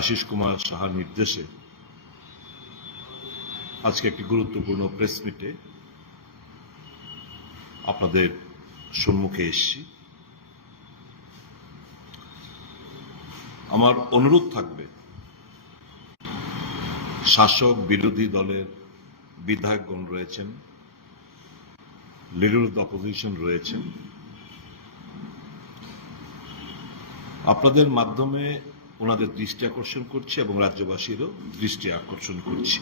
আশিস কুমার সাহার নির্দেশে আজকে একটি গুরুত্বপূর্ণ প্রেস মিটে আপনাদের সম্মুখে এসছি। আমার অনুরোধ থাকবে, শাসক বিরোধী দলের বিধায়কগণ রয়েছেন, লিডার অফ অপোজিশন রয়েছেন আপনাদের মাধ্যমে ওনাদের দৃষ্টি আকর্ষণ করছে এবং রাজ্যবাসীরও দৃষ্টি আকর্ষণ করছে।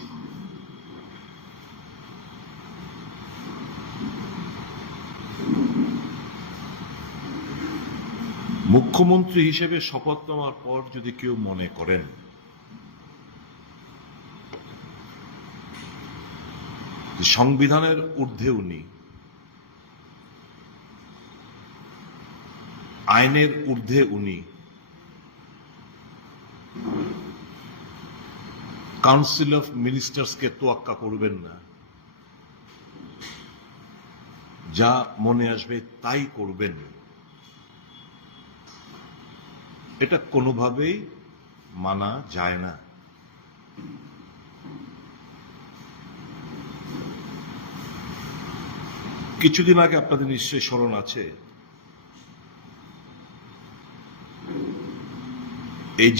মুখ্যমন্ত্রী হিসেবে শপথ নেওয়ার পর যদি কেউ মনে করেন সংবিধানের ঊর্ধ্বে উনি, আইনের ঊর্ধ্বে উনি কাউন্সিল অফ মিনিস্টার্সকে তোয়াক্কা করবেন না। যা মনে আসবে তাই করবেন। এটা কোনোভাবেই মানা যায় না। কিছুদিন আগে আপনাদের নিশ্চয়ই স্মরণ আছে। এই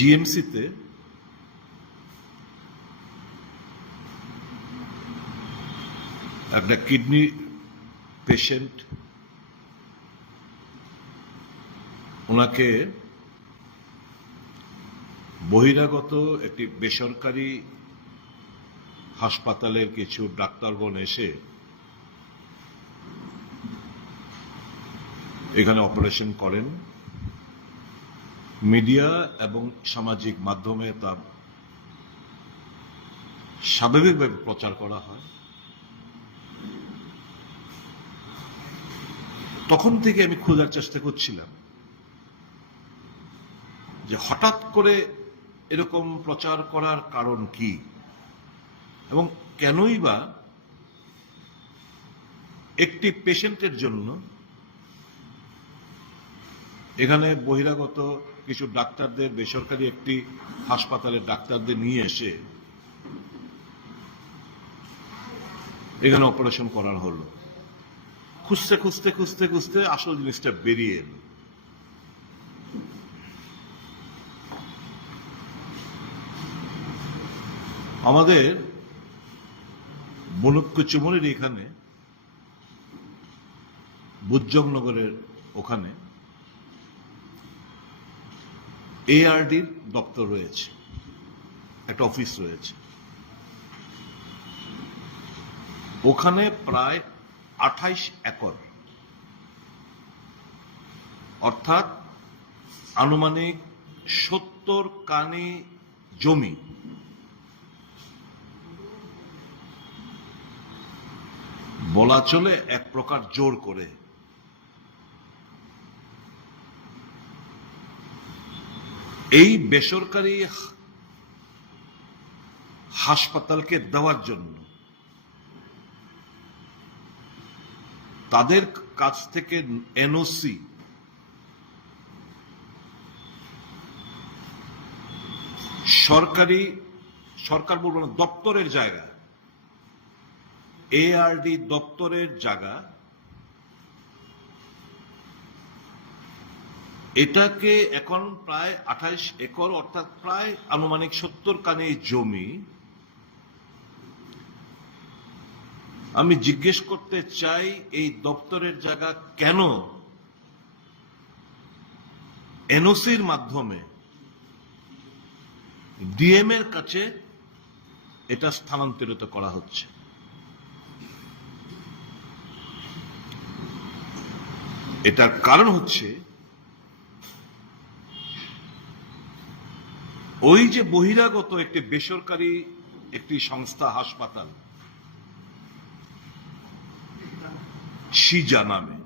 একটা কিডনি পেশেন্ট ওনাকে বহিরাগত একটি বেসরকারি হাসপাতালের কিছু ডাক্তারগণ এসে এখানে অপারেশন করেন। মিডিয়া এবং সামাজিক মাধ্যমে তা স্বাভাবিকভাবে প্রচার করা হয়। তখন থেকে আমি খোঁজার চেষ্টা করছিলাম যে হঠাৎ করে এরকম প্রচার করার কারণ কি? এবং কেনই বা একটি পেশেন্টের জন্য এখানে বহিরাগত কিছু ডাক্তারদের, বেসরকারি একটি হাসপাতালের ডাক্তারদের নিয়ে এসে এখানে অপারেশন করার হলো। খুঁজতে খুঁজতে খুঁজতে খুঁজতে আসল জিনিসটা বেরিয়ে এলো। আমাদের বনকুচুমনির এখানে বুজ্জংনগরের ওখানে এআরডির দপ্তর রয়েছে, একটা অফিস রয়েছে। ওখানে প্রায় আঠাইশ একর। অর্থাৎ আনুমানিক সত্তর কানে জমি। বলা চলে এক প্রকার জোর করে। এই বেসরকারি হাসপাতালকে দেওয়ার জন্য তাদের কাছ থেকে এনওসি সরকারি, সরকার বলব না, দপ্তরের জায়গা এআরডি দপ্তরের জায়গা, এটাকে এখন প্রায় আঠাইশ একর, অর্থাৎ প্রায় আনুমানিক সত্তর কানে জমি আমি জিজ্ঞেস করতে চাই, এই দপ্তরের জায়গা কেন? এনওসির মাধ্যমে ডিএম এর কাছে এটা স্থানান্তরিত করা হচ্ছে। এটার কারণ হচ্ছে, ওই যে বহিরাগত একটি বেসরকারি একটি সংস্থা, হাসপাতাল সিজা নামে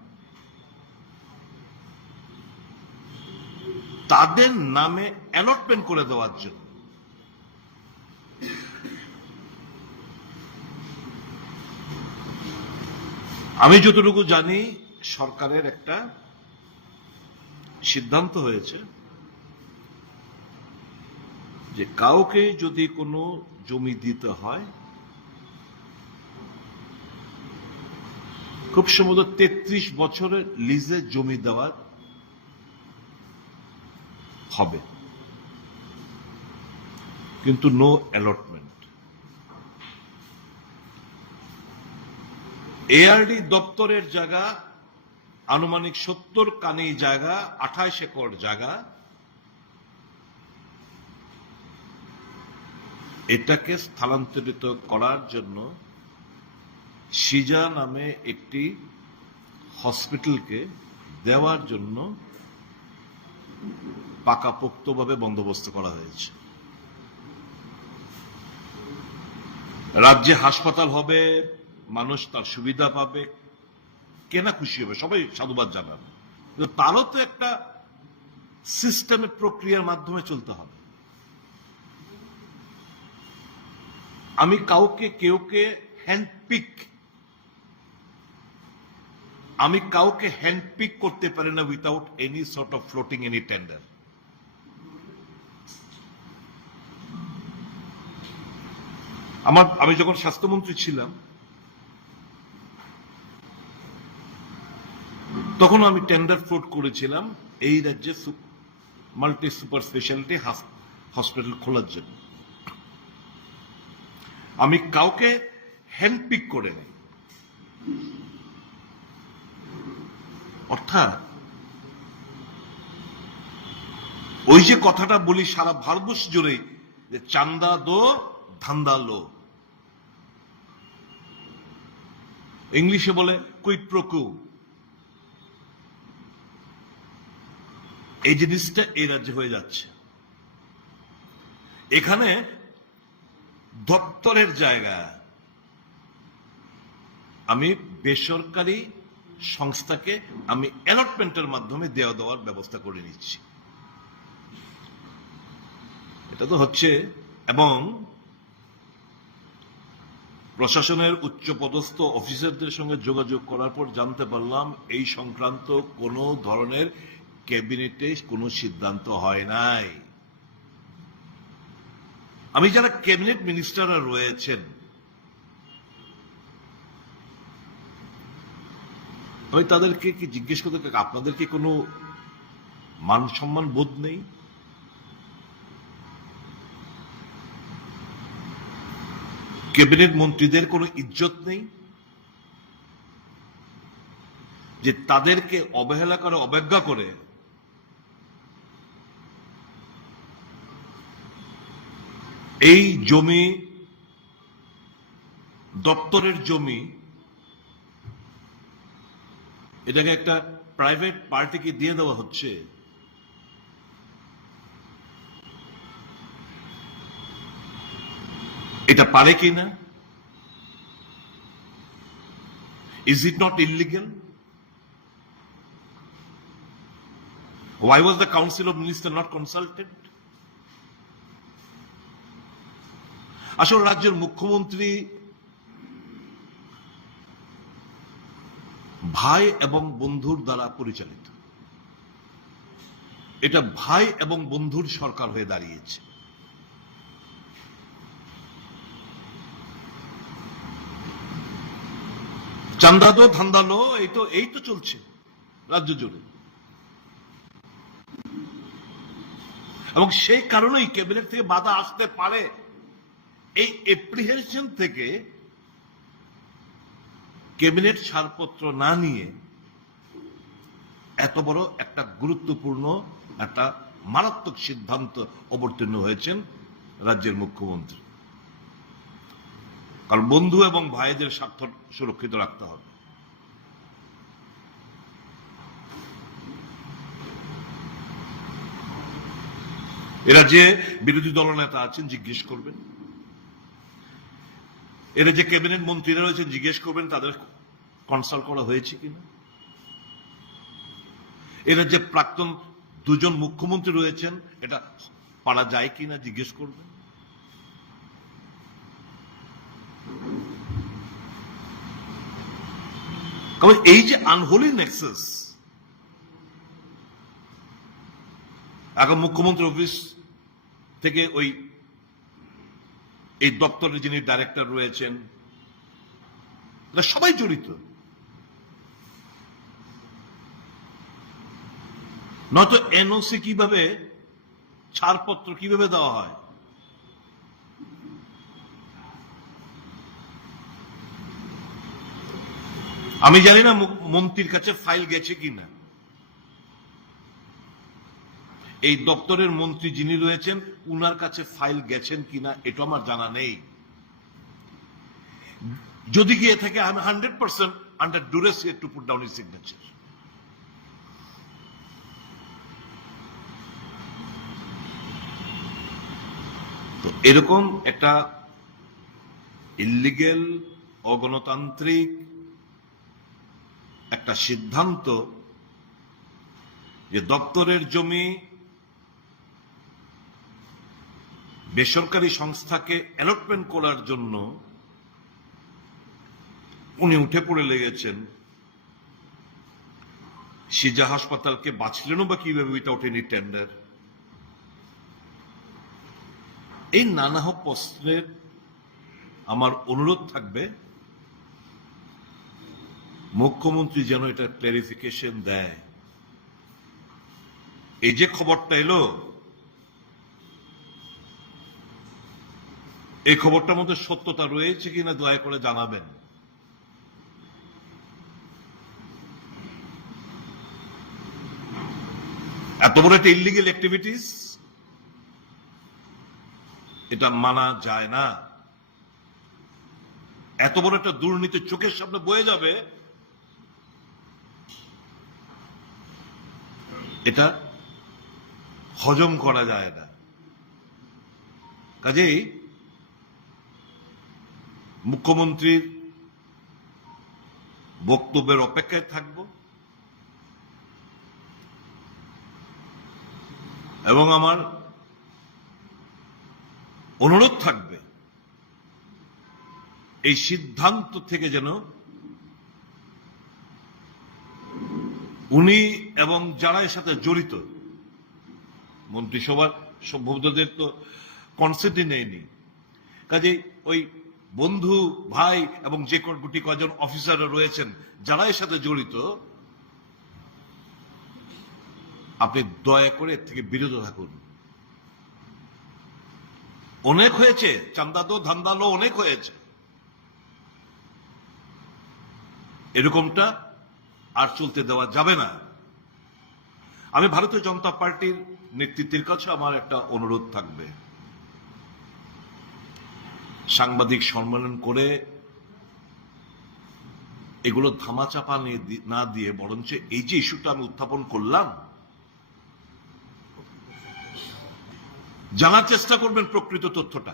তাদের নামে অ্যালটমেন্ট করে দেওয়ার জন্য। আমি যতটুকু জানি, সরকারের একটা সিদ্ধান্ত হয়েছে যে কাউকে যদি কোনো জমি দিতে হয় খুব সম্ভবত তেত্রিশ বছরের লিজে জমি দেওয়ার হবে। কিন্তু নো অ্যালটমেন্ট এআরডি দপ্তরের জায়গা, আনুমানিক সত্তর কানি জায়গা, আঠাইশ একর জায়গা। এটাকে স্থানান্তরিত করার জন্য সিজা নামে একটি হসপিটালকে দেওয়ার জন্য পাকাপোক্তভাবে বন্দোবস্ত করা হয়েছে। রাজ্যে হাসপাতাল হবে, মানুষ তার সুবিধা পাবে, কেনা খুশি হবে, সবাই সাধুবাদ জানাবে। তারও তো একটা সিস্টেমের প্রক্রিয়ার মাধ্যমে চলতে হবে। আমি কাউকে, কেউকে হ্যান্ডপিক আমি কাউকে হ্যান্ডপিক করতে পারি না without any sort of floating any tender আমার, আমি যখন স্বাস্থ্যমন্ত্রী ছিলাম তখন আমি টেন্ডার ফ্লোট করেছিলাম এই রাজ্যে মাল্টি সুপার স্পেশালিটি হসপিটাল খোলার জন্য। আমি কাউকে হ্যান্ডপিক করে নেই। অর্থাৎ ওই যে কথাটা বলি সারা ভারতবর্ষ জুড়ে যে চান্দা দো, ধান্দা লো। ইংলিশে বলে কুইট প্রকু এই জিনিসটা এই রাজ্যে হয়ে যাচ্ছে। এখানে দপ্তরের জায়গা আমি বেসরকারি সংস্থাকে আমি অ্যালটমেন্টের মাধ্যমে দেওয়া দেওয়ার ব্যবস্থা করে নিচ্ছি। এটা তো হচ্ছে এবং প্রশাসনের উচ্চ পদস্থ অফিসারদের সঙ্গে যোগাযোগ করার পর জানতে পারলাম, এই সংক্রান্ত কোনো ধরনের ক্যাবিনেটে কোনো সিদ্ধান্ত হয় নাই। আমি যারা ক্যাবিনেট মিনিস্টাররা রয়েছেন আমি তাদেরকে কি জিজ্ঞেস করতে আপনাদের কি কোনো মান সম্মান বোধ নেই? ক্যাবিনেট মন্ত্রীদের কোনো ইজ্জত নেই? যে তাদেরকে অবহেলা করে, অবজ্ঞা করে এই জমি, দপ্তরের জমি এটাকে একটা প্রাইভেট পার্টিকে দিয়ে দেওয়া হচ্ছে। এটা পারে কি না? Is it not illegal why was the council of minister not consulted আসলে রাজ্যের মুখ্যমন্ত্রী ভাই এবং বন্ধুর দ্বারা পরিচালিত। এটা ভাই এবং বন্ধুর সরকার হয়ে দাঁড়িয়েছে। চান্দাদো, ধান্দালো, এই তো এই তো চলছে, রাজ্য জুড়ে। এবং সেই কারণেই ক্যাবিনেট থেকে বাধা আসতে পারে। এই এপ্রিহেনশন থেকে ক্যাবিনেট ছাড়পত্র না নিয়ে এত বড় একটা গুরুত্বপূর্ণ একটা মারাত্মক সিদ্ধান্ত অবতীর্ণ হয়েছেন রাজ্যের মুখ্যমন্ত্রী। কারণ বন্ধু এবং ভাইদের স্বার্থ সুরক্ষিত রাখতে হবে। এরা যে বিরোধী দলনেতা আছেন জিজ্ঞেস করবেন। এরা যে ক্যাবিনেট মন্ত্রীরা রয়েছেন, জিজ্ঞেস করবেন, তাদের কনসাল্ট করা হয়েছে কিনা? এরা যে প্রাক্তন দুজন মুখ্যমন্ত্রী রয়েছেন, এটা পারা যায় কিনা জিজ্ঞেস করবেন? কারণ এই যে আনহোলি নেক্সাস, এখন মুখ্যমন্ত্রী অফিস থেকে ওই এই দপ্তরের যিনি ডাইরেক্টর রয়েছেন সবাই জড়িত। নয়তো এনওসি কীভাবে ছাড়পত্র কীভাবে দেওয়া হয়? আমি জানি না মন্ত্রীর কাছে ফাইল গেছে কিনা। এই দপ্তরের মন্ত্রী যিনি রয়েছেন, উনার কাছে ফাইল গেছেন কিনা এটা আমার জানা নেই। যদি গিয়ে থাকে, আমি hundred percent under duress to put down signature তো এরকম একটা ইলিগেল অগণতান্ত্রিক একটা সিদ্ধান্ত যে দপ্তরের জমি বেসরকারি সংস্থাকে অ্যালটমেন্ট করার জন্য উনি উঠে পড়ে লেগেছেন। সিজা হাসপাতালকে বাঁচলেনও বা কীভাবে উইথাউট এনি টেন্ডার এই নানা প্রশ্নের আমার অনুরোধ থাকবে, মুখ্যমন্ত্রী যেন এটা ক্লারিফিকেশন দেয়। এই যে খবরটা এলো এই খবরটার মধ্যে সত্যতা রয়েছে কিনা দয়া করে জানাবেন। এত বড় একটা ইলিগেল অ্যাক্টিভিটিস এটা মানা যায় না। এত বড় একটা দুর্নীতি চোখের সামনে বয়ে যাবে, এটা হজম করা যায় না। কাজেই মুখ্যমন্ত্রীর বক্তব্যের অপেক্ষায় থাকব এবং আমার অনুরোধ থাকবে এই সিদ্ধান্ত থেকে যেন উনি এবং যারা এর সাথে জড়িত, মন্ত্রিসভার সভ্যদের তো কনসেন্টই নেয়নি। কাজে ওই বন্ধু, ভাই এবং যে গুটি কজন অফিসার রয়েছেন, যারা এর সাথে জড়িত, আপনি দয়া করে থেকে বিরত থাকুন। অনেক হয়েছে, চান্দাদো, ধান্দালো অনেক হয়েছে। এরকমটা আর চলতে দেওয়া যাবে না। আমি ভারতীয় জনতা পার্টির নেতৃত্বের কাছে আমার একটা অনুরোধ থাকবে। সাংবাদিক সম্মেলন করে এগুলো ধামাচাপা না দিয়ে বরঞ্চ এই যে ইস্যুটা আমি উত্থাপন করলাম, জানার চেষ্টা করবেন প্রকৃত তথ্যটা।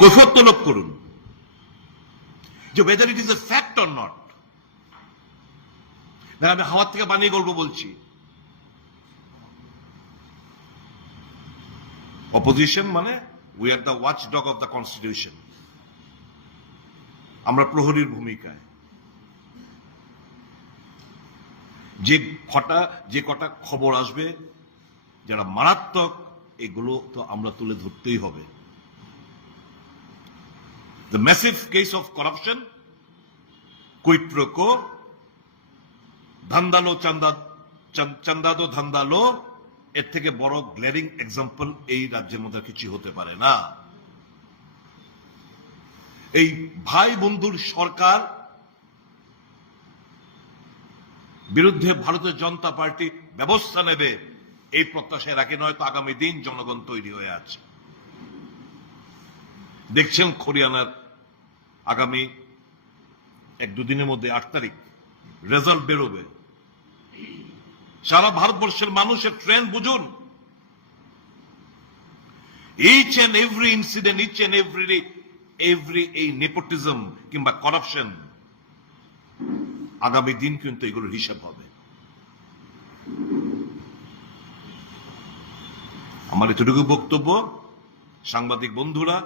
কৈফত করুন যে whether it is a fact or not আমি হাওয়ার থেকে বানিয়ে গল্প বলছি। অপোজিশন মানে we are the watchdog of the constitution আমরা প্রহরীর ভূমিকায়। যে কটা যে কটা খবর আসবে যারা মারাত্মক এগুলো তো আমরা তুলে ধরতেই হবে। The massive case of corruption, quid ধান্দালো চান্দা চান- চান্দাদো ধান্দালো এর থেকে বড় গ্লেরিং এক্সাম্পল এই রাজ্যের মধ্যে কিছু হতে পারে না। এই ভাই বন্ধুর সরকার বিরুদ্ধে ভারতীয় জনতা পার্টি ব্যবস্থা নেবে, এই প্রত্যাশায় রাখে, নয়তো আগামী দিন জনগণ তৈরি হয়ে আছে। দেখছেন হরিয়ানার আগামী এক দুদিনের মধ্যে আট তারিখ রেজাল্ট বেরোবে। সারা ভারতবর্ষের মানুষের ট্রেন বুঝুন। Each and every incident each and every every এই নেপোটিজম কিংবা করাপশন আগামী দিন কিন্তু এগুলোর হিসাব হবে। আমার এতটুকু বক্তব্য, সাংবাদিক বন্ধুরা,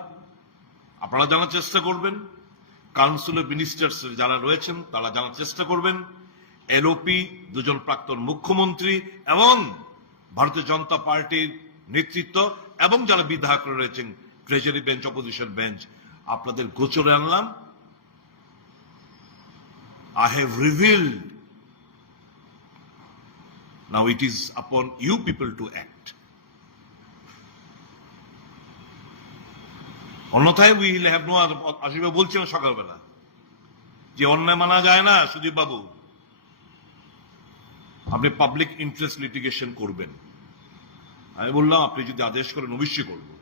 আপনারা জানার চেষ্টা করবেন। কাউন্সিল অফ মিনিস্টার্স যারা রয়েছেন, তারা জানার চেষ্টা করবেন। এলওপি দুজন প্রাক্তন মুখ্যমন্ত্রী এবং ভারতীয় জনতা পার্টির নেতৃত্ব এবং যারা বিধায়ক রয়েছেন ট্রেজারি বেঞ্চ অপোজিশন বেঞ্চ আপনাদের গোচরে আনলাম I have revealed. Now it is upon you people to act. অন্যথায় উইল হ্যাভ নো আশিবা বলছিলেন সকালবেলা যে অন্যায় মানা যায় না, সুদীপ বাবু আপনি পাবলিক ইন্টারেস্ট লিটিগেশন করবেন। আমি বললাম আপনি যদি আদেশ করেন অবশ্যই করব।